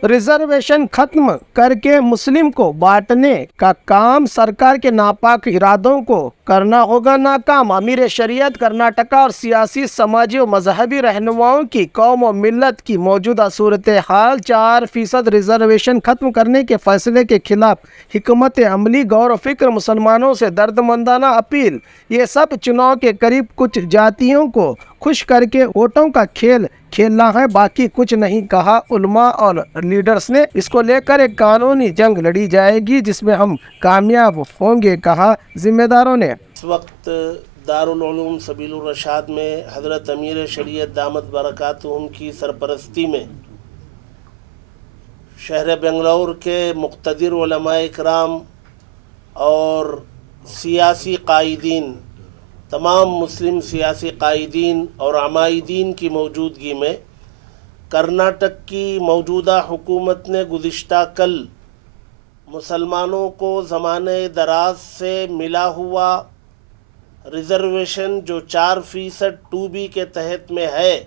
Reservation खत्म करके मुस्लिम को बांटने का काम सरकार के नापाक इरादों को करना होगा नाकाम। अमीर शरीयत कर्नाटका और सियासी, समाजी और मजहबी रहनुमाओं की कौम और मिल्लत की मौजूदा सूरत हाल 4% रिजर्वेशन खत्म करने के फैसले के खिलाफ हिकमत अमली, गौर व फिक्र, मुसलमानों से दर्दमंदाना अपील, ये सब चुनाव के करीब कुछ जातियों को खुश करके वोटों का खेल खेलना है, बाकी कुछ नहीं, कहा। उलमा और लीडर्स ने इसको लेकर एक कानूनी जंग लड़ी जाएगी जिसमें हम कामयाब होंगे, कहा जिम्मेदारों ने। इस वक्त दारुल उलूम सबीलुर रशाद में हज़रत अमीर शरीयत दामत बरकातुहुम की सरपरस्ती में शहर बेंगलुरु के मुक़्तदिर उलमाए इकराम और सियासी कायदीन, तमाम मुस्लिम सियासी कायदीन और अमायदीन की मौजूदगी में कर्नाटक की मौजूदा हुकूमत ने गुज़िश्ता कल मुसलमानों को ज़माने दराज से मिला हुआ रिज़र्वेशन जो 4% 2B के तहत में है,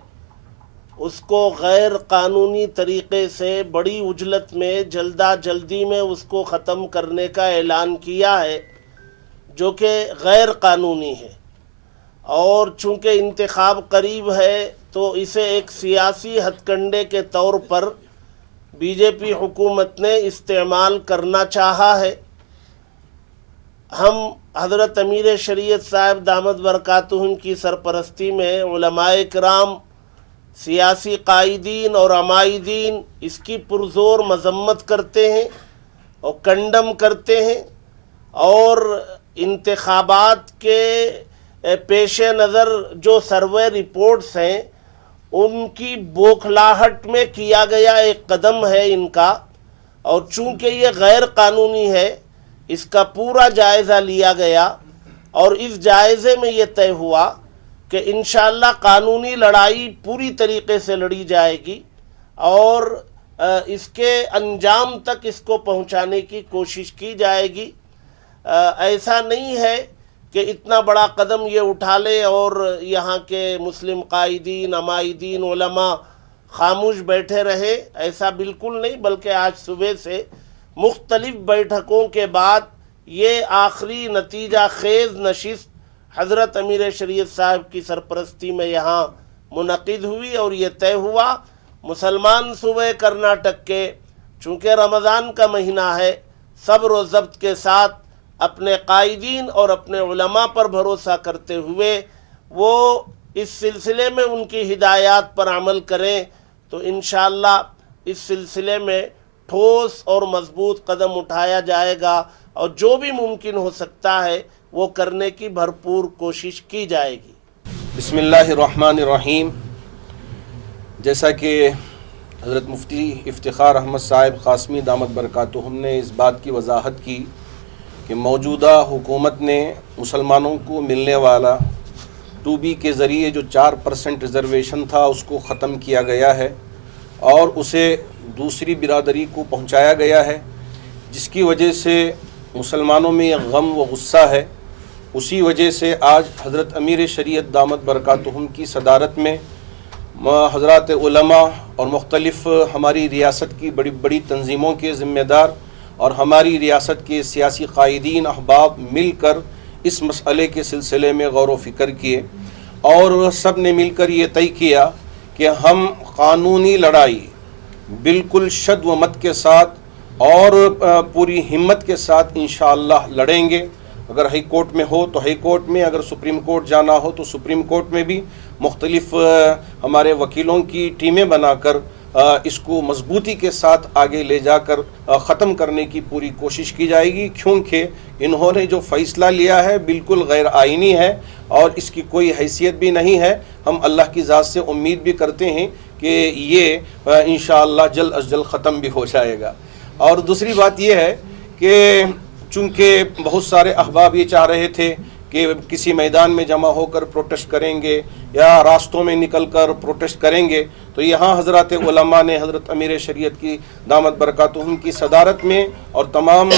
उसको गैर कानूनी तरीक़े से बड़ी उजलत में जल्दी में उसको ख़त्म करने का ऐलान किया है, जो कि गैर कानूनी है। और चूँकि इंतखाब करीब है तो इसे एक सियासी हथकंडे के तौर पर बीजेपी हुकूमत ने इस्तेमाल करना चाहा है। हम हज़रत अमीर शरीयत साहब दामत बरकातुहुम की सरपरस्ती में उलमाए इकराम, सियासी कायदीन और अमायदीन इसकी पुरज़ोर मज़म्मत करते हैं और कंडम करते हैं, और इंतखाबात के पेश नज़र जो सर्वे रिपोर्ट्स हैं उनकी बौखलाहट में किया गया एक कदम है इनका। और चूँकि ये गैर कानूनी है, इसका पूरा जायज़ा लिया गया और इस जायज़े में ये तय हुआ कि इंशाअल्लाह कानूनी लड़ाई पूरी तरीक़े से लड़ी जाएगी और इसके अंजाम तक इसको पहुंचाने की कोशिश की जाएगी। ऐसा नहीं है कि इतना बड़ा कदम ये उठा ले और यहाँ के मुस्लिम कायदीन, अमायदीन, उलमा खामोश बैठे रहे, ऐसा बिल्कुल नहीं, बल्कि आज सुबह से मुख्तलिफ बैठकों के बाद ये आखिरी नतीजा खेज़ नशिस्त हज़रत अमीर शरीयत साहब की सरपरस्ती में यहाँ मुनक़िद हुई और ये तय हुआ मुसलमान सूबे कर्नाटक के, चूँकि रमज़ान का महीना है, सब्र व ज़ब्त के साथ अपने कायदीन और अपने उलमा पर भरोसा करते हुए वो इस सिलसिले में उनकी हिदायत पर अमल करें तो इंशाअल्लाह इस सिलसिले में ठोस और मजबूत कदम उठाया जाएगा और जो भी मुमकिन हो सकता है वो करने की भरपूर कोशिश की जाएगी। बिस्मिल्लाहिर्रहमानिर्रहीम। जैसा कि हज़रत मुफ्ती इफ्तिखार अहमद साहिब क़ासमी दामत बरकातुहुम ने इस बात की वजाहत की कि मौजूदा हुकूमत ने मुसलमानों को मिलने वाला 2B के ज़रिए जो 4% रिज़र्वेशन था उसको ख़त्म किया गया है और उसे दूसरी बिरादरी को पहुंचाया गया है, जिसकी वजह से मुसलमानों में गम व गुस्सा है। उसी वजह से आज हज़रत अमीर शरीयत दामत बरकातुहुम की सदारत में हज़रात उलमा और मुख्तलिफ़ हमारी रियासत की बड़ी बड़ी तंजीमों के ज़िम्मेदार और हमारी रियासत के सियासी कायदीन अहबाब मिलकर इस मसले के सिलसिले में गौर व फ़िक्र किए और सब ने मिलकर ये तय किया कि हम क़ानूनी लड़ाई बिल्कुल शद व मत के साथ और पूरी हिम्मत के साथ इंशाअल्लाह लड़ेंगे। अगर हाई कोर्ट में हो तो हाई कोर्ट में, अगर सुप्रीम कोर्ट जाना हो तो सुप्रीम कोर्ट में भी मुख्तलिफ़ हमारे वकीलों की टीमें बनाकर इसको मजबूती के साथ आगे ले जाकर ख़त्म करने की पूरी कोशिश की जाएगी, क्योंकि इन्होंने जो फ़ैसला लिया है बिल्कुल गैर आइनी है और इसकी कोई हैसियत भी नहीं है। हम अल्लाह की ज़ात से उम्मीद भी करते हैं कि ये इंशाअल्लाह जल्द अज जल्द ख़त्म भी हो जाएगा। और दूसरी बात यह है कि चूँकि बहुत सारे अहबाब ये चाह रहे थे कि किसी मैदान में जमा होकर प्रोटेस्ट करेंगे या रास्तों में निकल कर प्रोटेस्ट करेंगे, तो यहाँ हज़रत उलमा ने हज़रत अमीर शरीयत की दामत बरकातुहुम की सदारत में और तमाम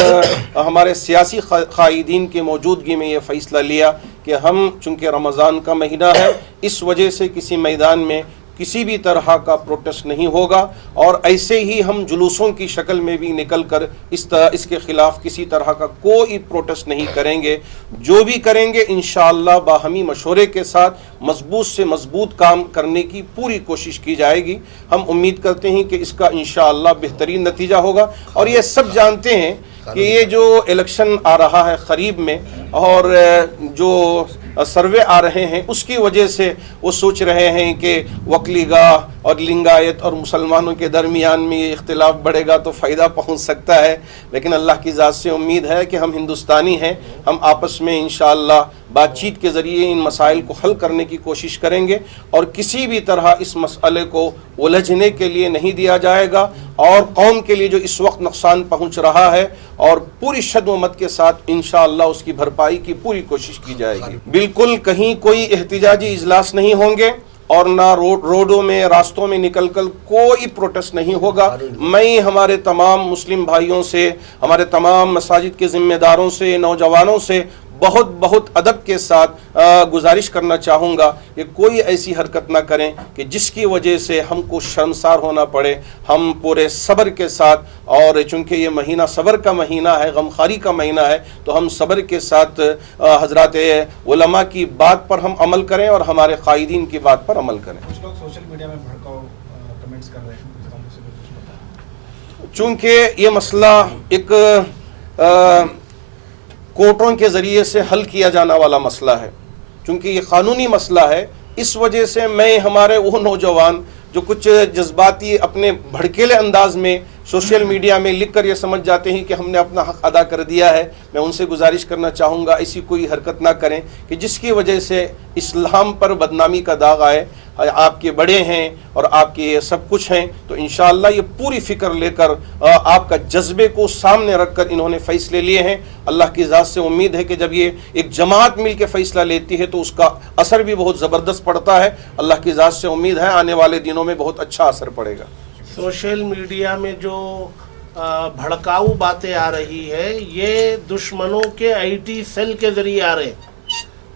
हमारे सियासी कायदीन की मौजूदगी में ये फ़ैसला लिया कि हम चूँकि रमज़ान का महीना है, इस वजह से किसी मैदान में किसी भी तरह का प्रोटेस्ट नहीं होगा, और ऐसे ही हम जुलूसों की शक्ल में भी निकल कर इसके खिलाफ किसी तरह का कोई प्रोटेस्ट नहीं करेंगे। जो भी करेंगे इंशाअल्लाह बाहमी मशवरे के साथ मजबूत से मजबूत काम करने की पूरी कोशिश की जाएगी। हम उम्मीद करते हैं कि इसका इंशाअल्लाह बेहतरीन नतीजा होगा। और ये सब जानते हैं कि ये जो इलेक्शन आ रहा है करीब में, और जो सर्वे आ रहे हैं उसकी वजह से वो सोच रहे हैं कि वकलीगाह और लिंगायत और मुसलमानों के दरमियान में ये इख्तिलाफ बढ़ेगा तो फ़ायदा पहुंच सकता है। लेकिन अल्लाह की ज़ात से उम्मीद है कि हम हिंदुस्तानी हैं, हम आपस में इंशाअल्लाह बातचीत के ज़रिए इन मसाइल को हल करने की कोशिश करेंगे, और किसी भी तरह इस मसले को उलझने के लिए नहीं दिया जाएगा। और कौम के लिए जो इस वक्त नुकसान पहुंच रहा है, और पूरी शद्दमत के साथ इंशाअल्लाह उसकी भरपाई की पूरी कोशिश की जाएगी। बिल्कुल कहीं कोई एहतिजाजी इजलास नहीं होंगे, और ना रोडों में रास्तों में निकलकर कोई प्रोटेस्ट नहीं होगा। मैं हमारे तमाम मुस्लिम भाइयों से, हमारे तमाम मसाजिद के ज़िम्मेदारों से, नौजवानों से बहुत बहुत अदब के साथ गुजारिश करना चाहूँगा कि कोई ऐसी हरकत ना करें कि जिसकी वजह से हमको शर्मसार होना पड़े। हम पूरे सब्र के साथ, और चूँकि ये महीना सब्र का महीना है, गमखारी का महीना है, तो हम सब्र के साथ हजरात उलमा की बात पर हम अमल करें और हमारे कायदीन की बात पर अमल करें। कुछ लोग सोशल मीडिया में भड़काऊ कमेंट्स कर रहे हैं, तो मुझे कुछ बताएं। चूँकि ये मसला एक कोर्टों के ज़रिए से हल किया जाने वाला मसला है, चूँकि ये क़ानूनी मसला है, इस वजह से मैं हमारे वो नौजवान जो कुछ जज्बाती अपने भड़केले अंदाज में सोशल मीडिया में लिख कर ये समझ जाते हैं कि हमने अपना हक़ अदा कर दिया है, मैं उनसे गुजारिश करना चाहूँगा ऐसी कोई हरकत ना करें कि जिसकी वजह से इस्लाम पर बदनामी का दाग आए। आपके बड़े हैं और आपके सब कुछ हैं, तो इंशाअल्लाह ये पूरी फ़िक्र लेकर आपका जज्बे को सामने रख कर इन्होंने फ़ैसले लिए हैं। अल्लाह की ज़ात से उम्मीद है कि जब ये एक जमात मिल के फ़ैसला लेती है तो उसका असर भी बहुत ज़बरदस्त पड़ता है। अल्लाह की ज़ात से उम्मीद है आने वाले दिनों में बहुत अच्छा असर पड़ेगा। सोशल मीडिया में जो भड़काऊ बातें आ रही है, ये दुश्मनों के आईटी सेल के ज़रिए आ रहे हैं।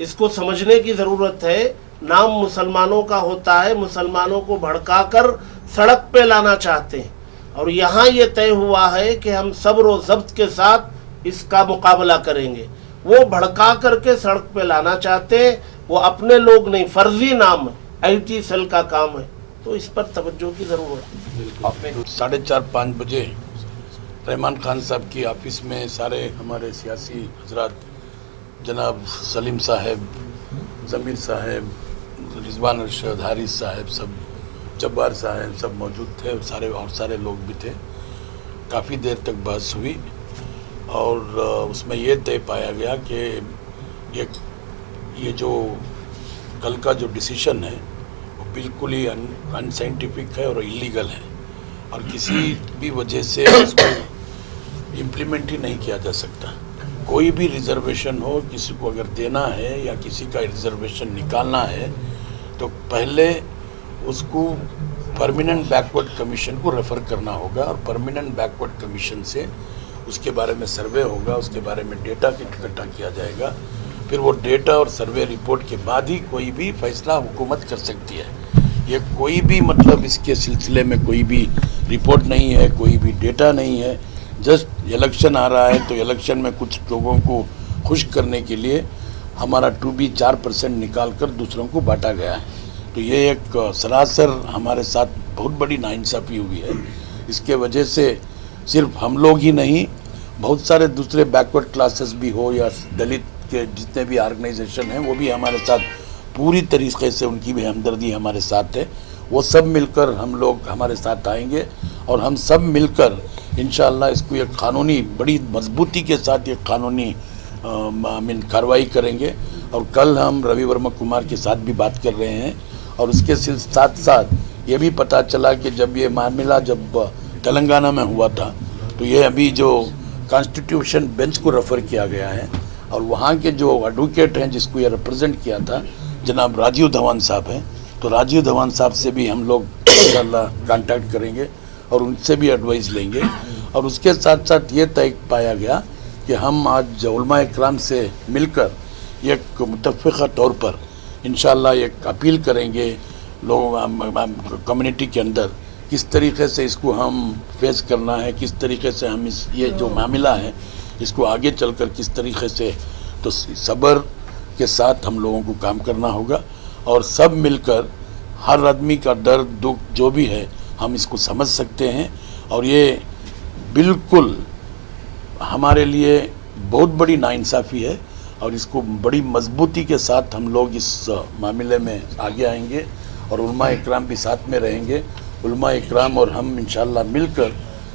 इसको समझने की ज़रूरत है। नाम मुसलमानों का होता है, मुसलमानों को भड़काकर सड़क पे लाना चाहते हैं, और यहाँ ये तय हुआ है कि हम सब्र और ज़ब्त के साथ इसका मुकाबला करेंगे। वो भड़का करके सड़क पे लाना चाहते हैं, वो अपने लोग नहीं, फर्जी नाम आईटी सेल का काम है, तो इस पर तवज्जो की ज़रूरत है। 4:30-5 बजे रहमान खान साहब की ऑफिस में सारे हमारे सियासी हजरात, जनाब सलीम साहब, ज़मीर साहब, रिजवान अरशद, हारिस साहब, सब जब्बार साहब सब मौजूद थे, सारे लोग भी थे। काफ़ी देर तक बहस हुई, और उसमें ये तय पाया गया कि ये जो कल का जो डिसीशन है वो बिल्कुल ही अनसाइंटिफिक है और इलीगल है, और किसी भी वजह से उसको इम्प्लीमेंट ही नहीं किया जा सकता। कोई भी रिजर्वेशन हो, किसी को अगर देना है या किसी का रिजर्वेशन निकालना है तो पहले उसको परमानेंट बैकवर्ड कमीशन को रेफ़र करना होगा, और परमानेंट बैकवर्ड कमीशन से उसके बारे में सर्वे होगा, उसके बारे में डेटा इकट्ठा किया जाएगा। फिर वो डेटा और सर्वे रिपोर्ट के बाद ही कोई भी फैसला हुकूमत कर सकती है। ये कोई भी मतलब इसके सिलसिले में कोई भी रिपोर्ट नहीं है, कोई भी डेटा नहीं है। जस्ट इलेक्शन आ रहा है तो इलेक्शन में कुछ लोगों को खुश करने के लिए हमारा 2B 4% निकाल कर दूसरों को बांटा गया है। तो ये एक सरासर हमारे साथ बहुत बड़ी नाइंसाफ़ी हुई है। इसके वजह से सिर्फ हम लोग ही नहीं, बहुत सारे दूसरे बैकवर्ड क्लासेस भी हो या दलित के जितने भी ऑर्गेनाइजेशन हैं वो भी हमारे साथ पूरी तरीके से, उनकी भी हमदर्दी हमारे साथ है। वो सब मिलकर हम लोग हमारे साथ आएंगे, और हम सब मिलकर इंशाअल्लाह इसको एक क़ानूनी बड़ी मजबूती के साथ एक क़ानूनी कार्रवाई करेंगे। और कल हम रवि वर्मा कुमार के साथ भी बात कर रहे हैं, और उसके साथ साथ ये भी पता चला कि जब ये मामला जब तेलंगाना में हुआ था तो ये अभी जो कॉन्स्टिट्यूशन बेंच को रेफ़र किया गया है, और वहाँ के जो एडवोकेट हैं जिसको ये रिप्रेजेंट किया था जनाब राजीव धवन साहब हैं, तो राजीव धवन साहब से भी हम लोग इंशाअल्लाह कांटेक्ट करेंगे और उनसे भी एडवाइस लेंगे। और उसके साथ साथ ये तय पाया गया कि हम आज उलमा इकराम से मिलकर एक मुतफ़िक़ा तौर पर इंशाअल्लाह एक अपील करेंगे लोगों कम्युनिटी के अंदर किस तरीके से इसको हम फेस करना है, किस तरीके से हम ये जो मामला है इसको आगे चलकर किस तरीके से, तो सब्र के साथ हम लोगों को काम करना होगा और सब मिलकर हर आदमी का दर्द दुख जो भी है हम इसको समझ सकते हैं और ये बिल्कुल हमारे लिए बहुत बड़ी नाइंसाफ़ी है और इसको बड़ी मजबूती के साथ हम लोग इस मामले में आगे आएंगे और उलमा इकराम भी साथ में रहेंगे। उलमा इकराम और हम इंशाअल्लाह मिलकर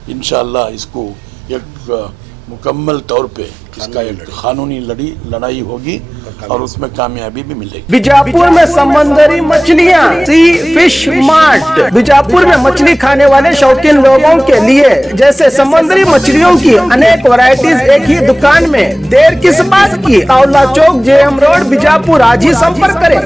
इंशाअल्लाह इसको एक मुकम्मल तौर पे इसका एक कानूनी लड़ाई होगी और उसमें कामयाबी भी मिलेगी। बीजापुर में समंदरी मछलियाँ, सी फिश मार्ट, बीजापुर में मछली खाने वाले शौकीन लोगों के लिए जैसे समंदरी मछलियों की अनेक वैरायटीज एक ही दुकान में। देर किस बात की, तावला चौक, JM रोड, बीजापुर। आज ही संपर्क करें।